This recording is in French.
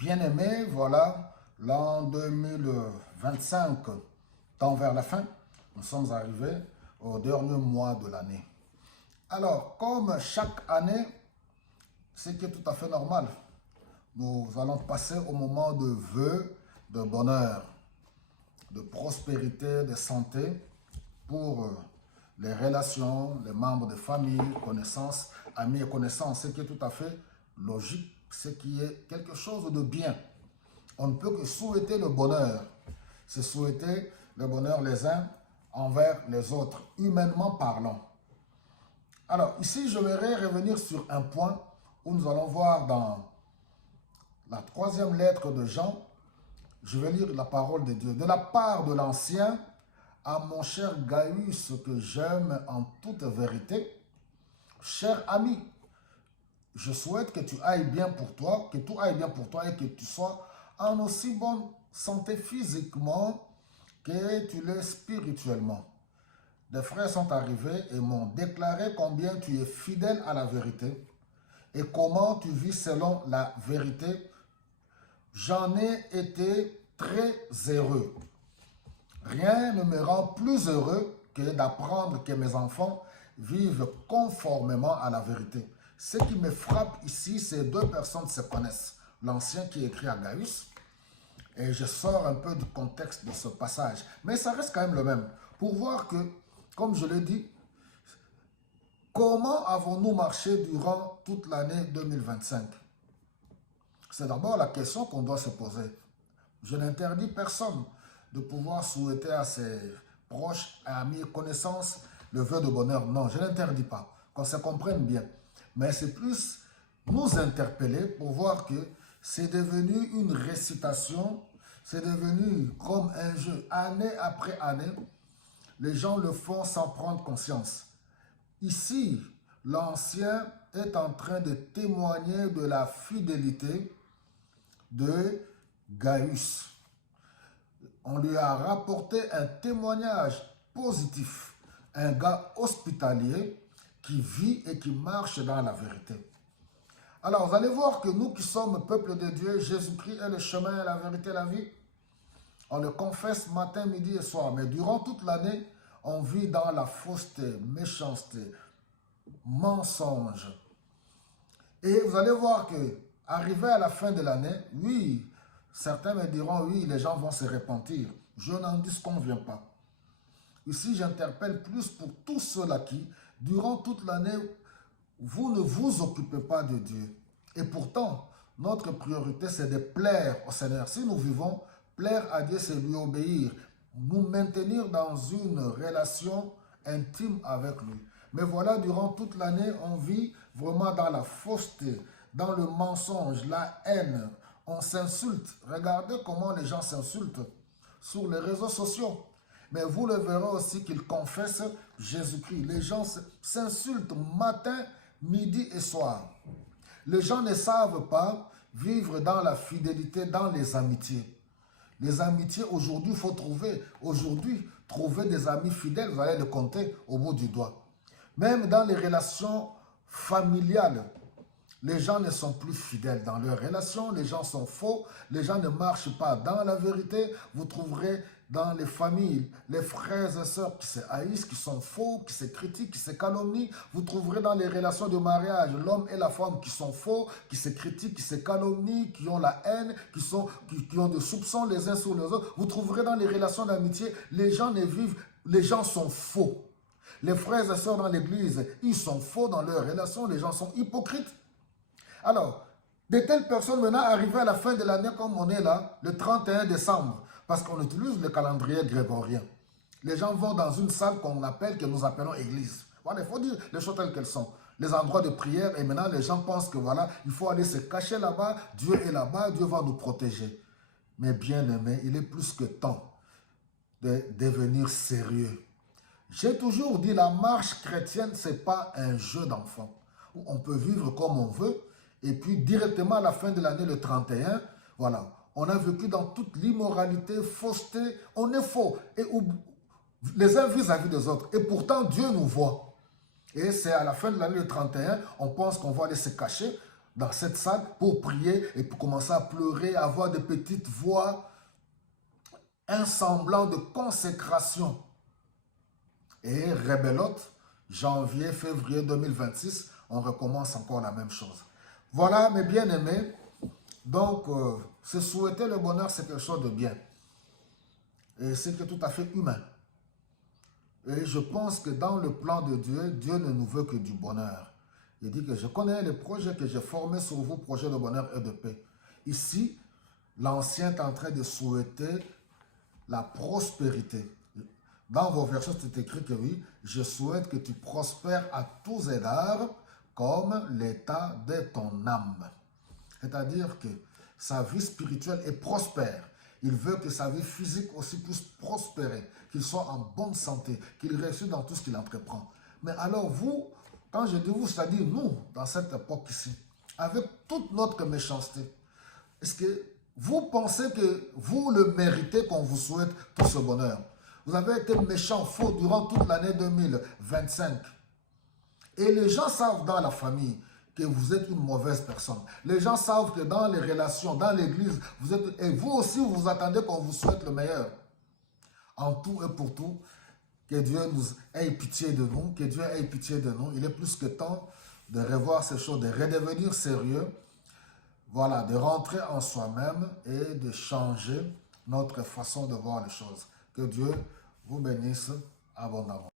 Bien-aimés, voilà, l'an 2025 tend vers la fin. Nous sommes arrivés au dernier mois de l'année. Alors, comme chaque année, ce qui est tout à fait normal, nous allons passer au moment de vœux, de bonheur, de prospérité, de santé pour les relations, les membres de famille, connaissances, amis et connaissances, ce qui est tout à fait logique, ce qui est quelque chose de bien. On ne peut que souhaiter le bonheur. C'est souhaiter le bonheur les uns envers les autres, humainement parlant. Alors, ici, je voudrais revenir sur un point où nous allons voir dans la troisième lettre de Jean. Je vais lire la parole de Dieu. De la part de l'Ancien, à mon cher Gaius, que j'aime en toute vérité, cher ami, je souhaite que tu ailles bien pour toi, que tout aille bien pour toi et que tu sois en aussi bonne santé physiquement que tu l'es spirituellement. Des frères sont arrivés et m'ont déclaré combien tu es fidèle à la vérité et comment tu vis selon la vérité. J'en ai été très heureux. Rien ne me rend plus heureux que d'apprendre que mes enfants vivent conformément à la vérité. Ce qui me frappe ici, c'est deux personnes se connaissent. L'Ancien qui écrit à Gaius, et je sors un peu du contexte de ce passage, mais ça reste quand même le même, pour voir que, comme je l'ai dit, comment avons-nous marché durant toute l'année 2025? C'est d'abord la question qu'on doit se poser. Je n'interdis personne de pouvoir souhaiter à ses proches, amis, connaissances le vœu de bonheur. Non, je n'interdis pas, qu'on se comprenne bien. Mais c'est plus nous interpeller pour voir que c'est devenu une récitation, c'est devenu comme un jeu. Année après année, les gens le font sans prendre conscience. Ici, l'Ancien est en train de témoigner de la fidélité de Gaius. On lui a rapporté un témoignage positif, un gars hospitalier qui vit et qui marche dans la vérité. Alors, vous allez voir que nous qui sommes peuple de Dieu, Jésus-Christ est le chemin, la vérité, la vie. On le confesse matin, midi et soir. Mais durant toute l'année, on vit dans la fausseté, méchanceté, mensonge. Et vous allez voir que, arrivé à la fin de l'année, oui, certains me diront, oui, les gens vont se repentir. Je n'en disconviens pas. Ici, j'interpelle plus pour tous ceux-là qui, durant toute l'année, vous ne vous occupez pas de Dieu. Et pourtant, notre priorité, c'est de plaire au Seigneur. Si nous vivons, plaire à Dieu, c'est lui obéir. Nous maintenir dans une relation intime avec lui. Mais voilà, durant toute l'année, on vit vraiment dans la fausseté, dans le mensonge, la haine. On s'insulte. Regardez comment les gens s'insultent sur les réseaux sociaux. Mais vous le verrez aussi qu'ils confessent Jésus-Christ. Les gens s'insultent matin, midi et soir. Les gens ne savent pas vivre dans la fidélité, dans les amitiés. Les amitiés, aujourd'hui, il faut trouver. Aujourd'hui, trouver des amis fidèles, vous allez le compter au bout du doigt. Même dans les relations familiales, les gens ne sont plus fidèles dans leurs relations, les gens sont faux, les gens ne marchent pas dans la vérité. Vous trouverez dans les familles, les frères et sœurs qui se haïssent, qui sont faux, qui se critiquent, qui se calomnient. Vous trouverez dans les relations de mariage, l'homme et la femme qui sont faux, qui se critiquent, qui se calomnient, qui ont la haine, qui ont des soupçons les uns sur les autres. Vous trouverez dans les relations d'amitié, les gens ne vivent, les gens sont faux. Les frères et sœurs dans l'église, ils sont faux dans leurs relations, les gens sont hypocrites. Alors, de telles personnes maintenant arrivées à la fin de l'année comme on est là, le 31 décembre, parce qu'on utilise le calendrier grégorien. Les gens vont dans une salle que nous appelons église. Voilà, il faut dire les choses telles qu'elles sont. Les endroits de prière, et maintenant les gens pensent que voilà, il faut aller se cacher là-bas, Dieu est là-bas, Dieu va nous protéger. Mais bien aimé, il est plus que temps de devenir sérieux. J'ai toujours dit, la marche chrétienne, ce n'est pas un jeu d'enfant, où on peut vivre comme on veut, et puis directement à la fin de l'année, le 31, voilà, on a vécu dans toute l'immoralité, fausseté, on est faux, et les uns vis-à-vis des autres, et pourtant Dieu nous voit. Et c'est à la fin de l'année, le 31, on pense qu'on va aller se cacher dans cette salle pour prier et pour commencer à pleurer, avoir des petites voix, un semblant de consécration. Et rebelote, janvier, février 2026, on recommence encore la même chose. Voilà mes bien-aimés, donc se souhaiter le bonheur c'est quelque chose de bien. Et c'est tout à fait humain. Et je pense que dans le plan de Dieu, Dieu ne nous veut que du bonheur. Il dit que je connais les projets que j'ai formés sur vous, projets de bonheur et de paix. Ici, l'ancien est en train de souhaiter la prospérité. Dans vos versions, c'est écrit que oui, je souhaite que tu prospères à tous égards comme l'état de ton âme. C'est-à-dire que sa vie spirituelle est prospère. Il veut que sa vie physique aussi puisse prospérer, qu'il soit en bonne santé, qu'il réussisse dans tout ce qu'il entreprend. Mais alors vous, quand je dis vous, c'est-à-dire nous, dans cette époque ici, avec toute notre méchanceté, est-ce que vous pensez que vous le méritez qu'on vous souhaite tout ce bonheur? Vous avez été méchant, faux durant toute l'année 2025. Et les gens savent dans la famille que vous êtes une mauvaise personne. Les gens savent que dans les relations, dans l'église, vous êtes, et vous aussi, vous attendez qu'on vous souhaite le meilleur. En tout et pour tout, que Dieu nous ait pitié de nous, que Dieu ait pitié de nous. Il est plus que temps de revoir ces choses, de redevenir sérieux, voilà, de rentrer en soi-même et de changer notre façon de voir les choses. Que Dieu vous bénisse abondamment.